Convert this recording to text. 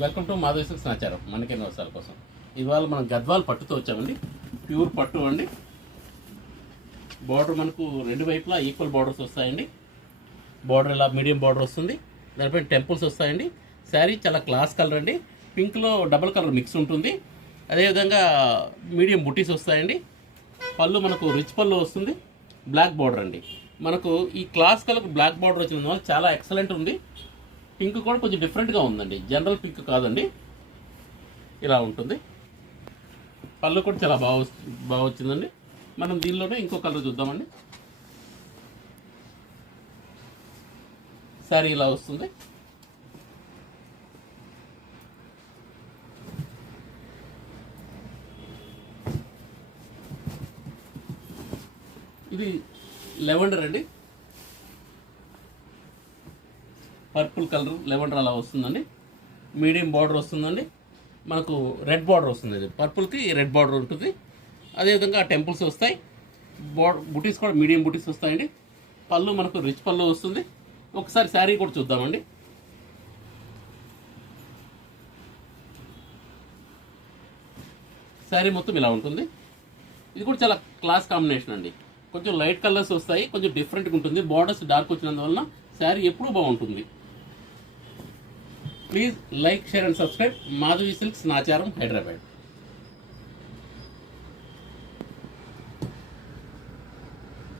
Welcome to Madhavi silks సమాచారం మనకి వర్షాల కోసం. ఇవాళ మనం గద్వాల్ పట్టుతో వచ్చామండి. ప్యూర్ పట్టు అండి. బార్డర్ మనకు రెండు వైపులా ఈక్వల్ బార్డర్స్ వస్తాయండి. బార్డర్ ఇలా మీడియం బార్డర్ వస్తుంది, దానిపైన టెంపుల్స్ వస్తాయండి. శారీ చాలా క్లాస్ కలర్ అండి. పింక్లో డబుల్ కలర్ మిక్స్ ఉంటుంది. అదేవిధంగా మీడియం బుటీస్ వస్తాయండి. పళ్ళు మనకు రిచ్ పళ్ళు వస్తుంది, బ్లాక్ బార్డర్ అండి. మనకు ఈ క్లాస్ కలర్ బ్లాక్ బార్డర్ వచ్చినందువల్ల చాలా ఎక్సలెంట్ ఉంది. పింక్ కూడా కొంచెం డిఫరెంట్గా ఉందండి, జనరల్ పింక్ కాదండి, ఇలా ఉంటుంది. పళ్ళు కూడా చాలా బాగా వచ్చిందండి. మనం దీనిలోనే ఇంకో కలర్ చూద్దామండి. శారీ ఇలా వస్తుంది. ఇది లెవెండర్ అండి, పర్పుల్ కలర్ లెవెండర్ అలా వస్తుందండి. మీడియం బార్డర్ వస్తుందండి. మనకు రెడ్ బార్డర్ వస్తుంది, పర్పుల్కి రెడ్ బార్డర్ ఉంటుంది. అదేవిధంగా టెంపుల్స్ వస్తాయి. బుటీస్ కూడా మీడియం బుటీస్ వస్తాయండి. పళ్ళు మనకు రిచ్ పళ్ళు వస్తుంది. ఒకసారి శారీ కూడా చూద్దామండి. శారీ మొత్తం ఇలా ఉంటుంది. ఇది కూడా చాలా క్లాస్ కాంబినేషన్ అండి. కొంచెం లైట్ కలర్స్ వస్తాయి, కొంచెం డిఫరెంట్గా ఉంటుంది. బార్డర్స్ డార్క్ వచ్చినందువలన శారీ ఎప్పుడూ బాగుంటుంది. Please like, share and subscribe. Madhavi silks Nacharam, Hyderabad.